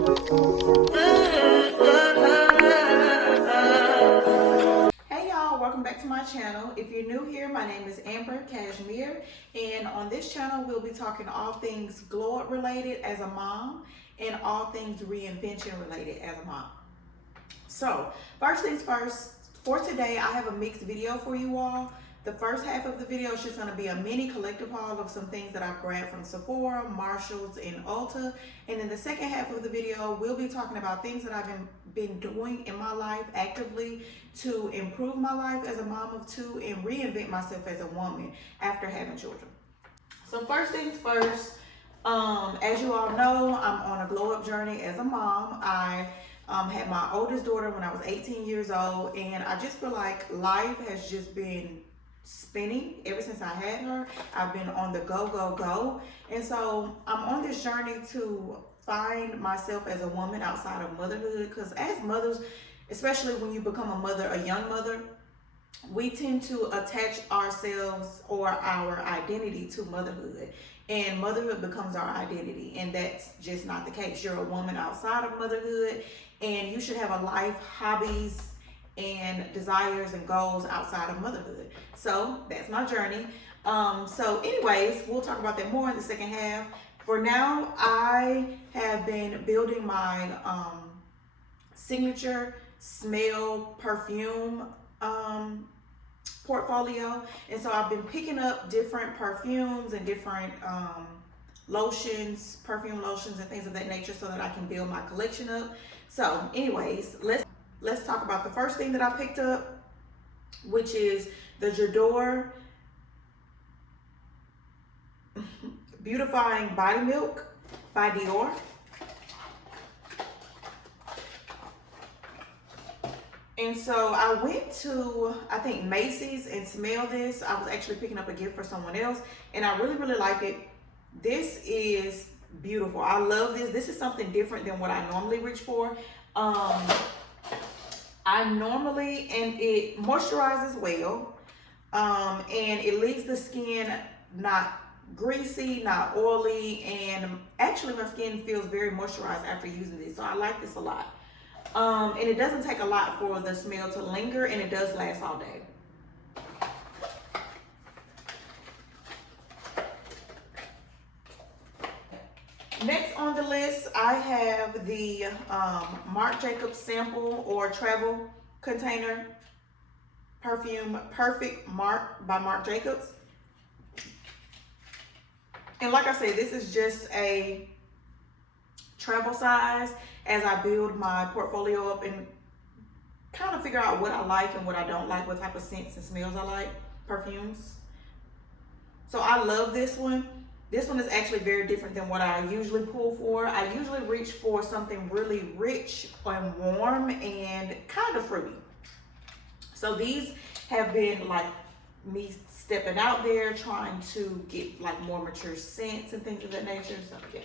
Hey y'all, welcome back to my channel. If you're new here, my name is Amber Cashmere, and on this channel we'll be talking all things glow up related as a mom and all things reinvention related as a mom. So first things first, for today I have a mixed video for you all. The first half of the video is just going to be a mini collective haul of some things that I've grabbed from Sephora, Marshalls, and Ulta. And in the second half of the video, we'll be talking about things that I've been doing in my life actively to improve my life as a mom of two and reinvent myself as a woman after having children. So first things first, as you all know, I'm on a glow up journey as a mom. I had my oldest daughter when I was 18 years old, and I just feel like life has just been spinning ever since I had her. I've been on the go. And so I'm on this journey to find myself as a woman outside of motherhood, because as mothers, especially when you become a mother, a young mother, we tend to attach ourselves or our identity to motherhood, and motherhood becomes our identity, and that's just not the case. You're a woman outside of motherhood, and you should have a life, hobbies, and desires and goals outside of motherhood. So that's my journey. So anyways, we'll talk about that more in the second half. For now, I have been building my signature smell perfume portfolio, and so I've been picking up different perfumes and different lotions, perfume lotions and things of that nature, so that I can build my collection up. So anyways, let's talk about the first thing that I picked up, which is the J'adore Beautifying Body Milk by Dior. And so I went to, I think, Macy's and smelled this. I was actually picking up a gift for someone else, and I really like it. This is beautiful. I love this. This is something different than what I normally reach for. And it moisturizes well, and it leaves the skin not greasy, not oily, and actually my skin feels very moisturized after using this. So I like this a lot. And it doesn't take a lot for the smell to linger, and it does last all day. Next on the list, I have the Marc Jacobs sample or travel container perfume, Perfect Marc by Marc Jacobs. And like I said, this is just a travel size as I build my portfolio up and kind of figure out what I like and what I don't like, what type of scents and smells I like, perfumes. So I love this one. This one is actually very different than what I usually pull for. I usually reach for something really rich and warm and kind of fruity. So these have been like me stepping out there, trying to get like more mature scents and things of that nature. So yeah.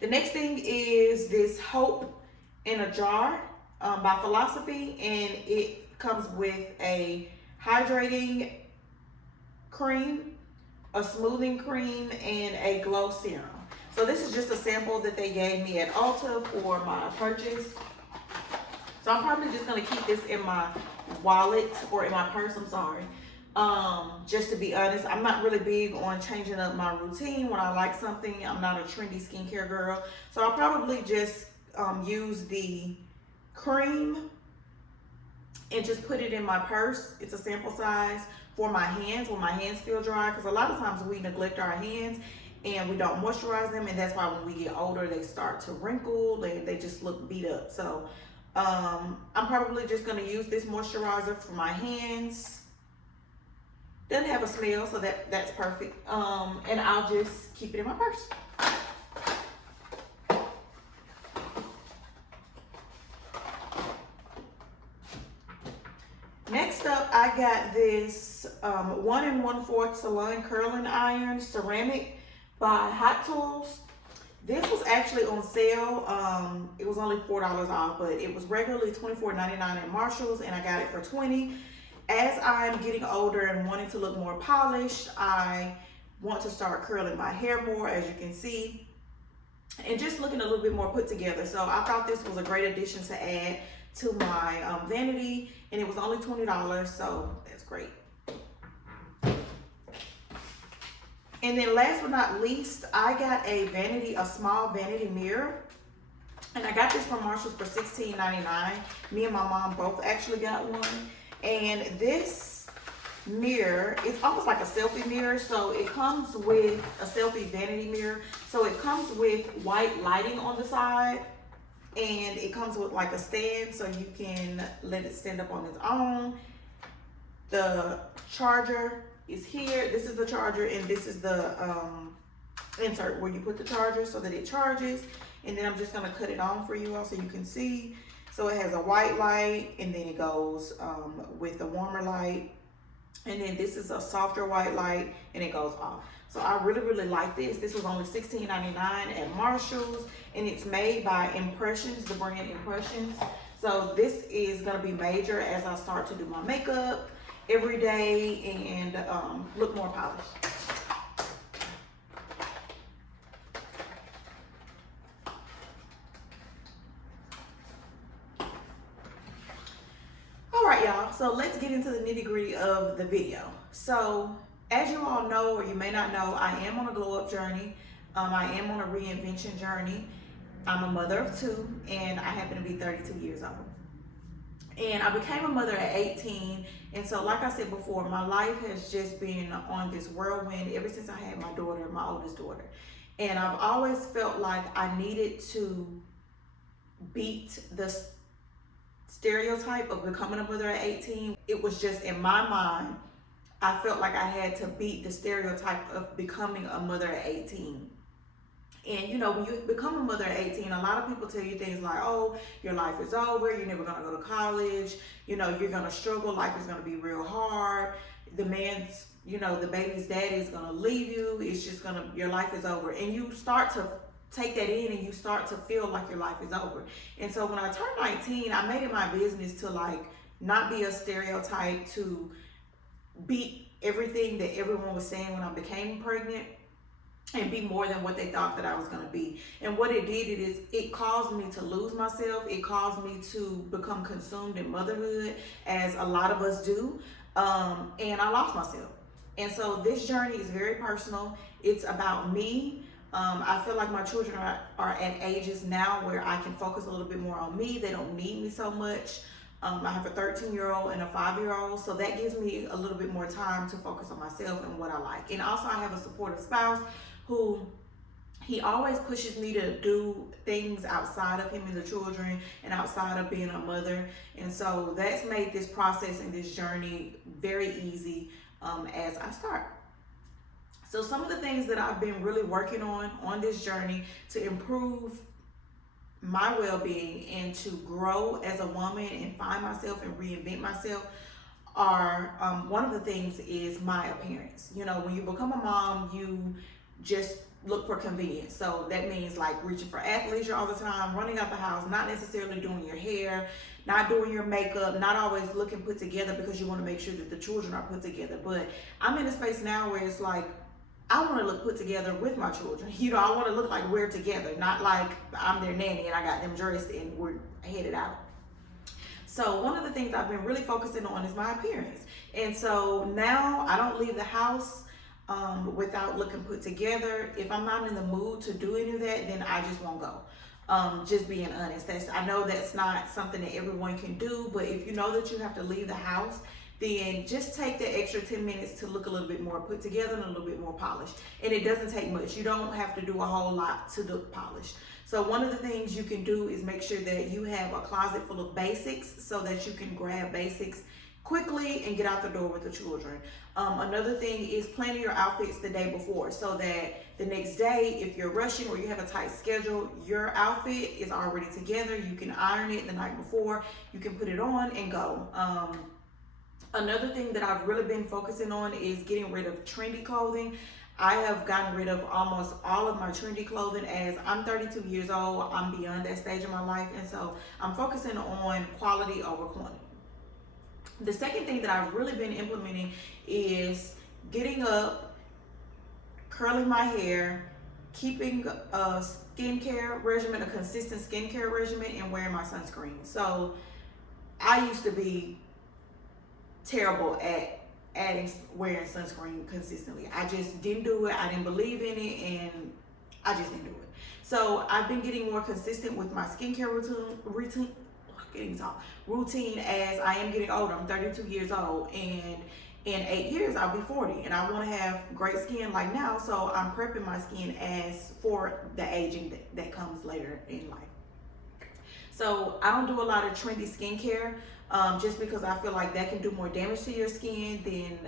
The next thing is this Hope in a Jar by Philosophy, and it comes with a hydrating cream, a smoothing cream, and a glow serum. So this is just a sample that they gave me at Ulta for my purchase. So I'm probably just gonna keep this in my wallet or in my purse, I'm sorry. Just to be honest, I'm not really big on changing up my routine when I like something. I'm not a trendy skincare girl. So I'll probably just use the cream and just put it in my purse. It's a sample size for my hands when my hands feel dry, because a lot of times we neglect our hands and we don't moisturize them, and that's why when we get older they start to wrinkle and they just look beat up. So I'm probably just going to use this moisturizer for my hands. Doesn't have a smell, so that's perfect. And I'll just keep it in my purse. Next up, I got this 1 1/4 salon curling iron ceramic by Hot Tools. This was actually on sale. It was only $4 off, but it was regularly $24.99 at Marshalls, and I got it for $20. As I'm getting older and wanting to look more polished, I want to start curling my hair more, as you can see. and just looking a little bit more put together. So I thought this was a great addition to add to my vanity, and it was only $20, so that's great. And then last but not least, I got a small vanity mirror. And I got this from Marshall's for $16.99. Me and my mom both actually got one. And this mirror, it's almost like a selfie mirror. So it comes with a selfie vanity mirror. So it comes with white lighting on the side. And it comes with like a stand so you can let it stand up on its own. The charger is here. This is the charger, and this is the insert where you put the charger so that it charges. And then I'm just gonna cut it on for you all so you can see. So it has a white light, and then it goes with a warmer light. And then this is a softer white light, and it goes off. So I really, really like this. This was only $16.99 at Marshall's, and it's made by Impressions, the brand Impressions. So this is gonna be major as I start to do my makeup every day and look more polished. Y'all, so let's get into the nitty-gritty of the video. So as you all know, or you may not know, I am on a glow up journey. I am on a reinvention journey. I'm a mother of 2, and I happen to be 32 years old. And I became a mother at 18, and so like I said before, my life has just been on this whirlwind ever since I had my daughter, my oldest daughter. And I've always felt like I needed to beat the stereotype of becoming a mother at 18. It was just in my mind, I felt like I had to beat the stereotype of becoming a mother at 18. And you know, when you become a mother at 18, a lot of people tell you things like, oh, your life is over, you're never gonna go to college, you know, you're gonna struggle, life is gonna be real hard, the man's, you know, the baby's daddy is gonna leave you, it's just gonna, your life is over. And you start to take that in, and you start to feel like your life is over. And so when I turned 19, I made it my business to like not be a stereotype, to beat everything that everyone was saying when I became pregnant, and be more than what they thought that I was gonna be. And what it did is it caused me to lose myself. It caused me to become consumed in motherhood, as a lot of us do. And I lost myself. And so this journey is very personal. It's about me. I feel like my children are at ages now where I can focus a little bit more on me. They don't need me so much. I have a 13-year-old and a 5-year-old, so that gives me a little bit more time to focus on myself and what I like. And also I have a supportive spouse who, he always pushes me to do things outside of him and the children and outside of being a mother. And so that's made this process and this journey very easy as I start. So some of the things that I've been really working on this journey to improve my well-being and to grow as a woman and find myself and reinvent myself are, one of the things is my appearance. You know, when you become a mom, you just look for convenience. So that means like reaching for athleisure all the time, running out the house, not necessarily doing your hair, not doing your makeup, not always looking put together because you want to make sure that the children are put together. But I'm in a space now where it's like, I want to look put together with my children. You know, I want to look like we're together, not like I'm their nanny and I got them dressed and we're headed out. So one of the things I've been really focusing on is my appearance. And so now I don't leave the house without looking put together. If I'm not in the mood to do any of that, then I just won't go. Just being honest. I know that's not something that everyone can do, but if you know that you have to leave the house, then just take the extra 10 minutes to look a little bit more put together and a little bit more polished. And it doesn't take much. You don't have to do a whole lot to look polished. So one of the things you can do is make sure that you have a closet full of basics so that you can grab basics quickly and get out the door with the children. Another thing is planning your outfits the day before so that the next day, if you're rushing or you have a tight schedule, your outfit is already together. You can iron it the night before. You can put it on and go. Another thing that I've really been focusing on is getting rid of trendy clothing. I have gotten rid of almost all of my trendy clothing as I'm 32 years old. I'm beyond that stage of my life. And so I'm focusing on quality over quantity. The second thing that I've really been implementing is getting up, curling my hair, keeping skincare regimen, a consistent skincare regimen, and wearing my sunscreen. So I used to be terrible at wearing sunscreen consistently. I just didn't do it. I didn't believe in it, and I just didn't do it. So I've been getting more consistent with my skincare routine as I am getting older. I'm 32 years old, and in 8 years I'll be 40, and I want to have great skin like now. So I'm prepping my skin as for the aging that comes later in life. So I don't do a lot of trendy skincare, just because I feel like that can do more damage to your skin than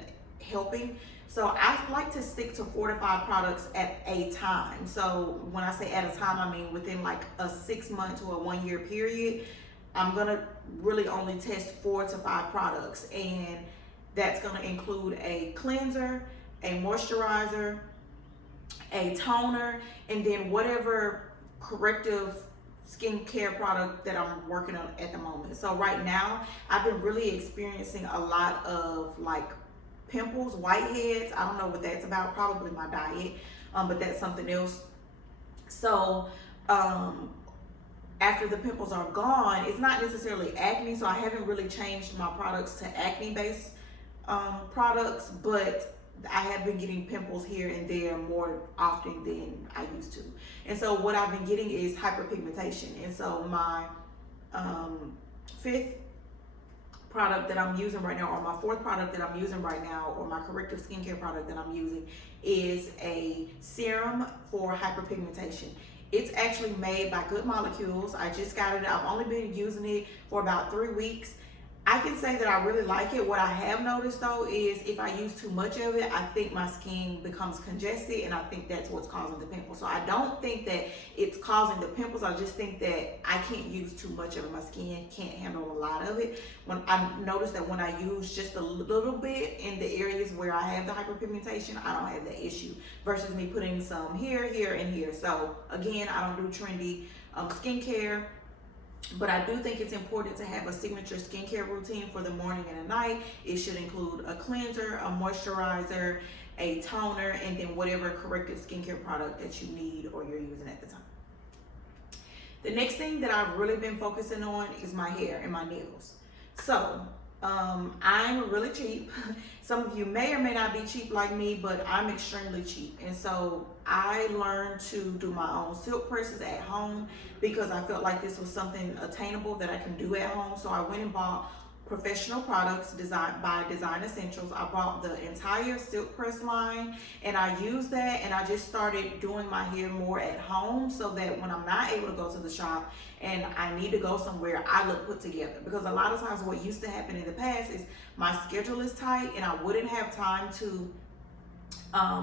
helping. So I like to stick to 4 to 5 products at a time. So when I say at a time, I mean within like a 6 month to a 1 year period. I'm gonna really only test 4 to 5 products, and that's gonna include a cleanser, a moisturizer, a toner, and then whatever corrective skincare product that I'm working on at the moment. So right now, I've been really experiencing a lot of like pimples, whiteheads. I don't know what that's about, probably my diet, but that's something else. So after the pimples are gone, it's not necessarily acne, so I haven't really changed my products to acne based products, but I have been getting pimples here and there more often than I used to. And so what I've been getting is hyperpigmentation. And so my 5th product that I'm using right now, or my 4th product that I'm using right now, or my corrective skincare product that I'm using, is a serum for hyperpigmentation. It's actually made by Good Molecules. I just got it. I've only been using it for about 3 weeks. I can say that I really like it. What I have noticed though is if I use too much of it, I think my skin becomes congested, and I think that's what's causing the pimples. So I don't think that it's causing the pimples. I just think that I can't use too much of it. My skin can't handle a lot of it. When I noticed that when I use just a little bit in the areas where I have the hyperpigmentation, I don't have that issue versus me putting some here, here, and here. So again, I don't do trendy skincare. But I do think it's important to have a signature skincare routine for the morning and the night. It should include a cleanser, a moisturizer, a toner, and then whatever corrective skincare product that you need or you're using at the time. The next thing that I've really been focusing on is my hair and my nails. So I'm really cheap. Some of you may or may not be cheap like me, but I'm extremely cheap. And so I learned to do my own silk presses at home because I felt like this was something attainable that I can do at home. So I went and bought professional products designed by Design Essentials. I bought the entire silk press line, and I used that, and I just started doing my hair more at home so that when I'm not able to go to the shop and I need to go somewhere, I look put together. Because a lot of times what used to happen in the past is my schedule is tight and I wouldn't have time to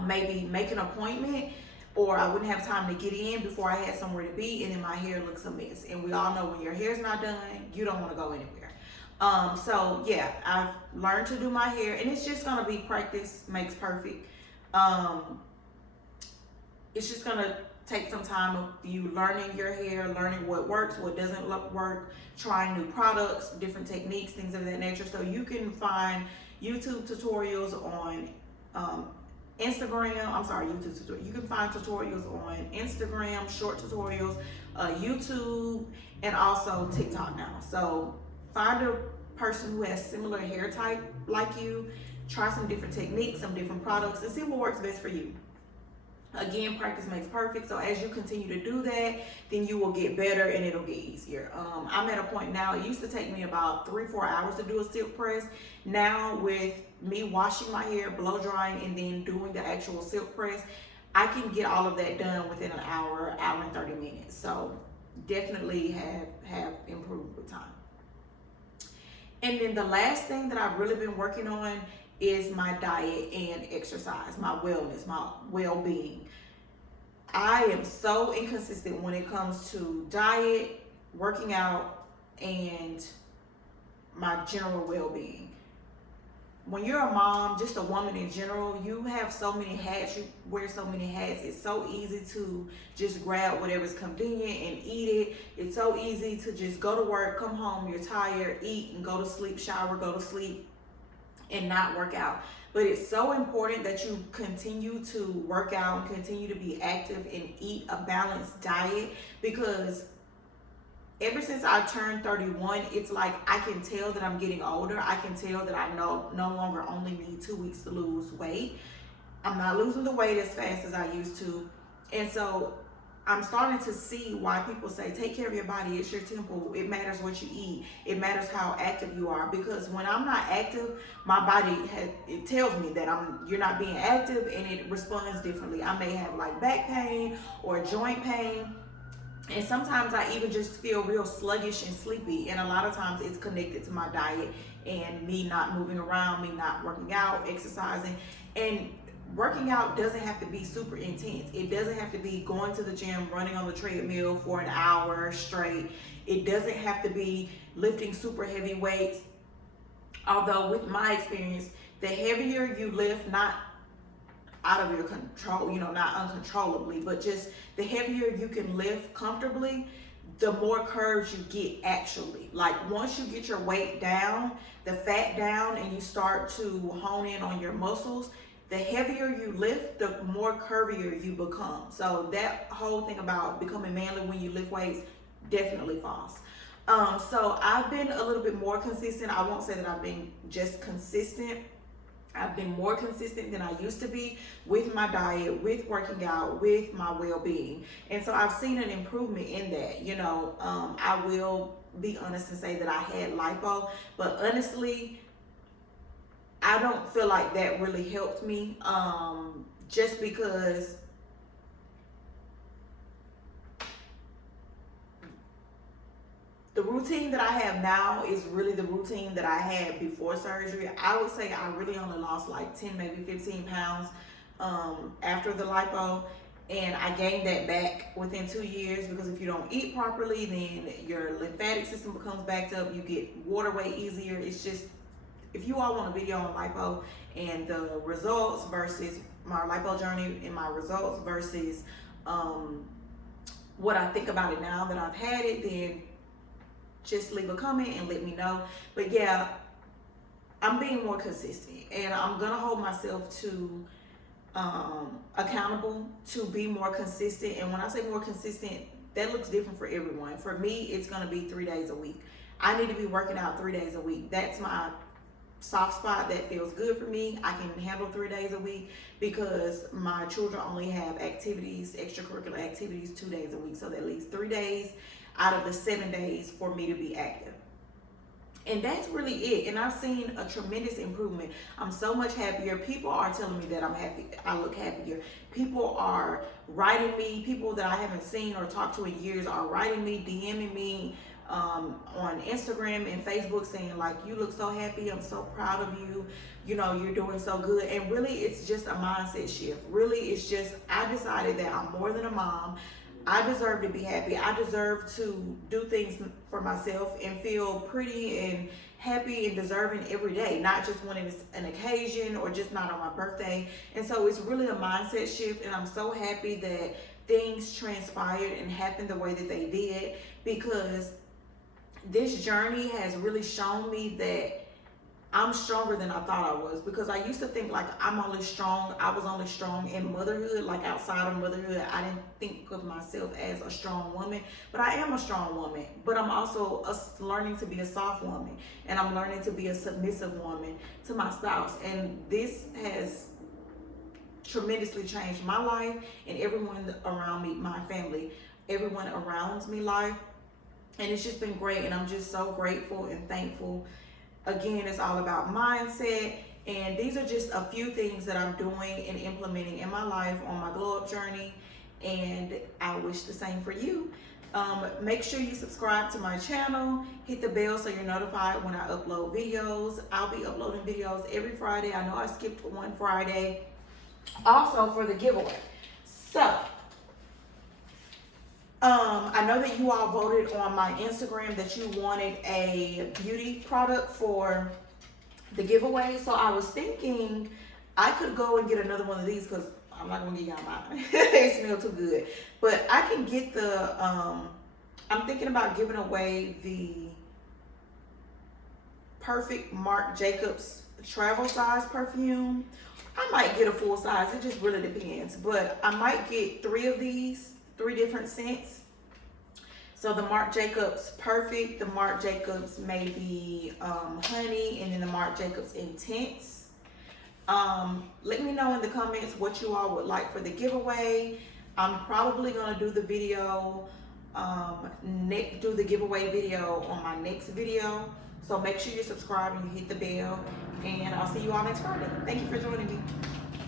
maybe make an appointment, or I wouldn't have time to get in before I had somewhere to be, and then my hair looks a mess. And we all know when your hair's not done, you don't want to go anywhere. So yeah, I've learned to do my hair, and it's just gonna be practice makes perfect. It's just gonna take some time of you learning your hair, learning what works, what doesn't work, trying new products, different techniques, things of that nature. So you can find YouTube tutorials on YouTube. You can find tutorials on Instagram, short tutorials, YouTube, and also TikTok now. So find a person who has similar hair type like you, try some different techniques, some different products, and see what works best for you. Again, practice makes perfect. So as you continue to do that, then you will get better and it'll get easier. I'm at a point now, it used to take me about 3-4 hours to do a silk press. Now with me washing my hair, blow drying, and then doing the actual silk press, I can get all of that done within an hour and 30 minutes. So definitely have improved with time. And then the last thing that I've really been working on is my diet and exercise, my wellness, my well-being. I am so inconsistent when it comes to diet, working out, and my general well-being. When you're a mom, just a woman in general, you have so many hats, you wear so many hats. It's so easy to just grab whatever's convenient and eat it. It's so easy to just go to work, come home, you're tired, eat, and go to sleep, shower, go to sleep, and not work out. But it's so important that you continue to work out and continue to be active and eat a balanced diet, because ever since I turned 31, it's like I can tell that I'm getting older. I can tell that I no longer only need 2 weeks to lose weight. I'm not losing the weight as fast as I used to. And so I'm starting to see why people say, take care of your body. It's your temple. It matters what you eat. It matters how active you are. Because when I'm not active, my body it tells me that you're not being active, and it responds differently. I may have like back pain or joint pain. And sometimes I even just feel real sluggish and sleepy. And a lot of times it's connected to my diet and me not moving around, me not working out, exercising. And working out doesn't have to be super intense. It doesn't have to be going to the gym, running on the treadmill for an hour straight. It doesn't have to be lifting super heavy weights. Although with my experience, the heavier you lift, not out of your control, not uncontrollably, but just the heavier you can lift comfortably, the more curves you get actually. Like once you get your weight down, the fat down, and you start to hone in on your muscles, the heavier you lift, the more curvier you become. So that whole thing about becoming manly when you lift weights, definitely false. So I've been a little bit more consistent. I won't say that I've been just consistent. I've been more consistent than I used to be with my diet, with working out, with my well-being. And so I've seen an improvement in that. I will be honest and say that I had lipo, but honestly, I don't feel like that really helped me, just because the routine that I have now is really the routine that I had before surgery. I would say I really only lost like 10, maybe 15 pounds after the lipo. And I gained that back within 2 years, because if you don't eat properly, then your lymphatic system becomes backed up. You get water weight easier. It's just, if you all want a video on lipo and the results versus my lipo journey and my results versus what I think about it now that I've had it, then just leave a comment and let me know. But yeah, I'm being more consistent, and I'm gonna hold myself to accountable to be more consistent. And when I say more consistent, that looks different for everyone. For me, it's gonna be 3 days a week. I need to be working out 3 days a week. That's my soft spot. That feels good for me. I can handle 3 days a week because my children only have activities, extracurricular activities 2 days a week. So that leaves 3 days out of the 7 days for me to be active. And that's really it. And I've seen a tremendous improvement. I'm so much happier. People are telling me that I'm happy. I look happier. People are writing me. People that I haven't seen or talked to in years are writing me, DMing me on Instagram and Facebook saying like, you look so happy. I'm so proud of you. You're doing so good. And really, it's just a mindset shift. Really, it's just, I decided that I'm more than a mom. I deserve to be happy. I deserve to do things for myself and feel pretty and happy and deserving every day, not just when it's an occasion or just not on my birthday. And so it's really a mindset shift, and I'm so happy that things transpired and happened the way that they did, because this journey has really shown me that I'm stronger than I thought I was. Because I used to think like I was only strong in motherhood, like outside of motherhood. I didn't think of myself as a strong woman, but I am a strong woman. But I'm also learning to be a soft woman, and I'm learning to be a submissive woman to my spouse. And this has tremendously changed my life and everyone around me, my family, everyone around me life. And it's just been great, and I'm just so grateful and thankful. Again, it's all about mindset, and these are just a few things that I'm doing and implementing in my life on my glow up journey, and I wish the same for you. Make sure you subscribe to my channel, hit the bell so you're notified when I upload videos. I'll be uploading videos every Friday. I know I skipped one Friday, also for the giveaway. So I know that you all voted on my Instagram that you wanted a beauty product for the giveaway. So I was thinking I could go and get another one of these, because I'm not going to get y'all mine. They smell too good. But I can get the, I'm thinking about giving away the Perfect Marc Jacobs travel size perfume. I might get a full size, it just really depends. But I might get 3 of these, 3 different scents. So the Marc Jacobs Perfect, the Marc Jacobs maybe Honey, and then the Marc Jacobs Intense. Let me know in the comments what you all would like for the giveaway. I'm probably gonna do the video, do the giveaway video on my next video. So make sure you subscribe and you hit the bell, and I'll see you all next Friday. Thank you for joining me.